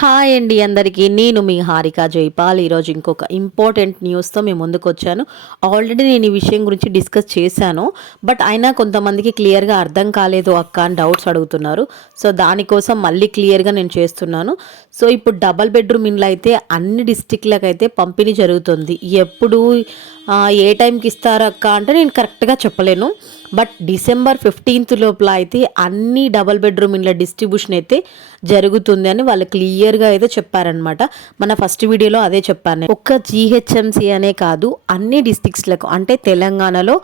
Hi అండి అందరికీ. నేను మీ హారిక జైపాల్. ఈరోజు ఇంకొక ఇంపార్టెంట్ న్యూస్తో మేము ముందుకు వచ్చాను ఆల్రెడీ నేను ఈ విషయం గురించి డిస్కస్ చేశాను. బట్ అయినా కొంతమందికి క్లియర్గా అర్థం కాలేదు అక్క అని డౌట్స్ అడుగుతున్నారు. సో దానికోసం మళ్ళీ క్లియర్గా నేను చేస్తున్నాను. సో ఇప్పుడు డబల్ బెడ్రూమ్ ఇండ్లు అయితే అన్ని డిస్టిక్లకు అయితే పంపిణీ జరుగుతుంది. ఎప్పుడు ఏ టైంకి ఇస్తారక్క అంటే నేను కరెక్ట్గా చెప్పలేను. బట్ డిసెంబర్ ఫిఫ్టీన్త్ లోపల అయితే అన్ని డబల్ బెడ్రూమ్ ఇండ్ల డిస్ట్రిబ్యూషన్ అయితే జరుగుతుంది అని వాళ్ళు క్లియర్గా అయితే చెప్పారనమాట మన ఫస్ట్ వీడియోలో అదే చెప్పాను. ఒక్క జీహెచ్ఎంసీ అనే కాదు అన్ని డిస్టిక్స్లకు అంటే తెలంగాణలో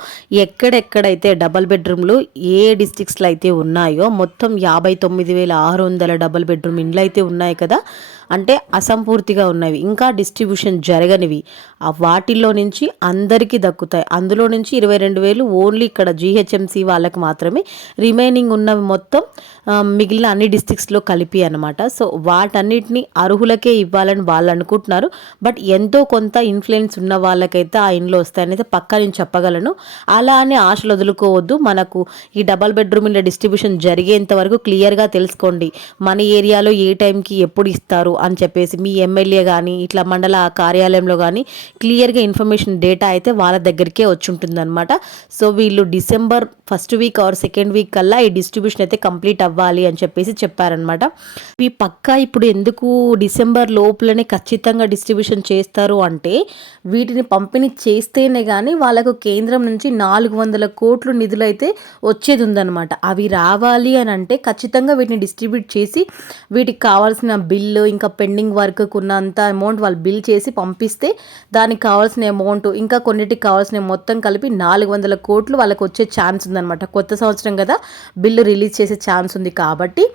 ఎక్కడెక్కడైతే డబల్ బెడ్రూమ్లు ఏ డిస్టిక్స్లో అయితే ఉన్నాయో మొత్తం యాభై తొమ్మిది వేల ఆరు వందల డబల్ బెడ్రూమ్ ఇండ్లు అయితే ఉన్నాయి కదా అంటే అసంపూర్తిగా ఉన్నవి. ఇంకా డిస్ట్రిబ్యూషన్ జరగనివి. ఆ వాటిల్లో నుంచి అందరికీ దక్కుతాయి. అందులో నుంచి ఇరవై రెండు వేలు ఓన్లీ ఇక్కడ జీహెచ్ఎంసీ వాళ్ళకి మాత్రమే రిమైనింగ్ ఉన్నవి మొత్తం మిగిలిన అన్ని డిస్ట్రిక్ట్స్లో కలిపి అనమాట సో వాటన్నిటిని అర్హులకే ఇవ్వాలని వాళ్ళు అనుకుంటున్నారు. బట్ ఎంతో కొంత ఇన్ఫ్లుయెన్స్ ఉన్న వాళ్ళకైతే ఆ ఇంట్లో వస్తాయనైతే అయితే పక్కా నేను చెప్పగలను. అలా అని ఆశలు వదులుకోవద్దు. మనకు ఈ డబల్ బెడ్రూమ్ ఇళ్ళ డిస్ట్రిబ్యూషన్ జరిగేంత వరకు క్లియర్గా తెలుసుకోండి. మన ఏరియాలో ఏ టైంకి ఎప్పుడు ఇస్తారు? అని చెప్పేసి మీ ఎమ్మెల్యే కానీ ఇట్లా మండల కార్యాలయంలో కానీ క్లియర్గా ఇన్ఫర్మేషన్ డేటా అయితే వాళ్ళ దగ్గరికే వచ్చి ఉంటుందన్నమాట సో వీళ్ళు December first week or second week కల్లా ఈ డిస్ట్రిబ్యూషన్ అయితే కంప్లీట్ అవ్వాలి అని చెప్పేసి చెప్పారనమాట ఈ పక్కా ఇప్పుడు ఎందుకు డిసెంబర్ లోపలనే ఖచ్చితంగా డిస్ట్రిబ్యూషన్ చేస్తారు అంటే వీటిని పంపిణీ చేస్తేనే కానీ వాళ్ళకు కేంద్రం నుంచి నాలుగు వందల కోట్లు నిధులైతే వచ్చేది ఉందన్నమాట అవి రావాలి అని అంటే ఖచ్చితంగా వీటిని డిస్ట్రిబ్యూట్ చేసి వీటికి కావాల్సిన బిల్లు ఇంకా పెండింగ్ వర్క్ ఉన్నంత అమౌంట్ వాళ్ళు బిల్ చేసి పంపిస్తే దానికి కావాల్సిన అమౌంట్ ఇంకా కొన్నిటికి కావాల్సిన మొత్తం కలిపి నాలుగు వందల కోట్లు వాళ్ళకి వచ్చే ఛాన్స్ ఉందన్నమాట. కొత్త సంవత్సరం కదా బిల్లు రిలీజ్ చేసే ఛాన్స్ ఉంది కాబట్టి.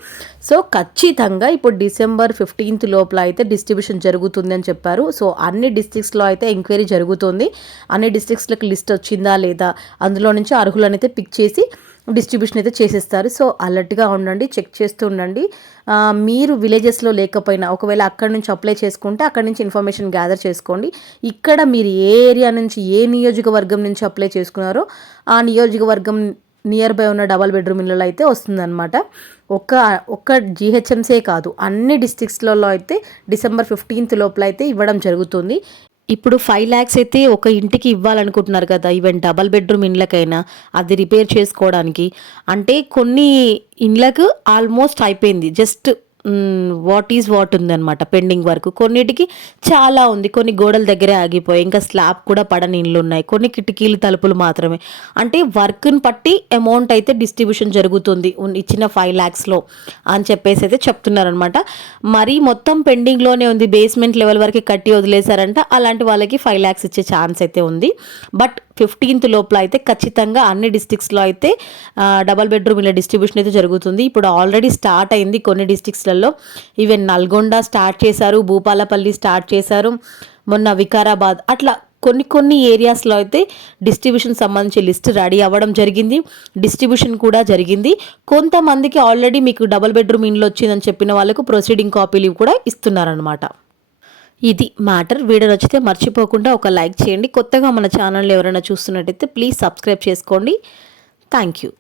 సో ఖచ్చితంగా ఇప్పుడు డిసెంబర్ ఫిఫ్టీన్త్ లోపల అయితే డిస్ట్రిబ్యూషన్ జరుగుతుంది అని చెప్పారు. సో అన్ని డిస్ట్రిక్ట్స్లో అయితే ఎంక్వైరీ జరుగుతుంది. అన్ని డిస్ట్రిక్ట్స్లకు లిస్ట్ వచ్చిందా లేదా అందులో నుంచి అర్హులనైతే పిక్ చేసి డిస్ట్రిబ్యూషన్ అయితే చేసేస్తారు. సో అలర్ట్గా ఉండండి చెక్ చేస్తూ ఉండండి. మీరు విలేజెస్లో లేకపోయినా ఒకవేళ అక్కడి నుంచి అప్లై చేసుకుంటే అక్కడి నుంచి ఇన్ఫర్మేషన్ గ్యాదర్ చేసుకోండి. ఇక్కడ మీరు ఏ ఏరియా నుంచి ఏ నియోజకవర్గం నుంచి అప్లై చేసుకున్నారో ఆ నియోజకవర్గం నియర్ బై ఉన్న డబల్ బెడ్రూమ్ ఇళ్ళలో అయితే వస్తుందన్నమాట. ఒక్క ఒక్క జీహెచ్ఎంసే కాదు అన్ని డిస్టిక్స్లలో అయితే డిసెంబర్ ఫిఫ్టీన్త్ లోపల అయితే ఇవ్వడం జరుగుతుంది. ఇప్పుడు ఫైవ్ ల్యాక్స్ అయితే ఒక ఇంటికి ఇవ్వాలనుకుంటున్నారు కదా ఈవెన్ డబల్ బెడ్రూమ్ ఇండ్లకైనా అది రిపేర్ చేసుకోవడానికి. అంటే కొన్ని ఇండ్లకు ఆల్మోస్ట్ అయిపోయింది. జస్ట్ వాట్ ఈజ్ వాట్ ఉందన్నమాట పెండింగ్ వర్క్. కొన్నిటికి చాలా ఉంది. కొన్ని గోడల దగ్గరే ఆగిపోయి ఇంకా స్లాబ్ కూడా పడని ఇండ్లు ఉన్నాయి. కొన్ని కిటికీలు తలుపులు మాత్రమే. అంటే వర్క్ని బట్టి అమౌంట్ అయితే డిస్ట్రిబ్యూషన్ జరుగుతుంది. ఉన్- ఇచ్చిన ఫైవ్ ల్యాక్స్లో అని చెప్పేసి అయితే చెప్తున్నారనమాట మరి మొత్తం పెండింగ్లోనే ఉంది. బేస్మెంట్ లెవెల్ వరకు కట్టి వదిలేశారంట. అలాంటి వాళ్ళకి ఫైవ్ ల్యాక్స్ ఇచ్చే ఛాన్స్ అయితే ఉంది. బట్ ఫిఫ్టీన్త్ లోపల అయితే ఖచ్చితంగా అన్ని డిస్టిక్స్లో అయితే డబల్ బెడ్రూమ్ ఇలా డిస్ట్రిబ్యూషన్ అయితే జరుగుతుంది. ఇప్పుడు ఆల్రెడీ స్టార్ట్ అయింది. కొన్ని డిస్టిక్స్లలో ఈవెన్ నల్గొండ స్టార్ట్ చేశారు భూపాలపల్లి స్టార్ట్ చేశారు మొన్న వికారాబాద్ అట్లా కొన్ని కొన్ని ఏరియాస్లో అయితే డిస్ట్రిబ్యూషన్ సంబంధించి లిస్ట్ రెడీ అవ్వడం జరిగింది. డిస్ట్రిబ్యూషన్ కూడా జరిగింది. కొంతమందికి ఆల్రెడీ మీకు డబల్ బెడ్రూమ్ ఇండ్లు వచ్చిందని చెప్పిన వాళ్ళకు ప్రొసీడింగ్ కాపీలు కూడా ఇస్తున్నారనమాట ఇది మ్యాటర్. వీడియో నచ్చితే మర్చిపోకుండా ఒక లైక్ చేయండి. కొత్తగా మన ఛానల్ ఎవరైనా చూస్తున్నట్టయితే ప్లీజ్ సబ్స్క్రైబ్ చేసుకోండి. Thank you.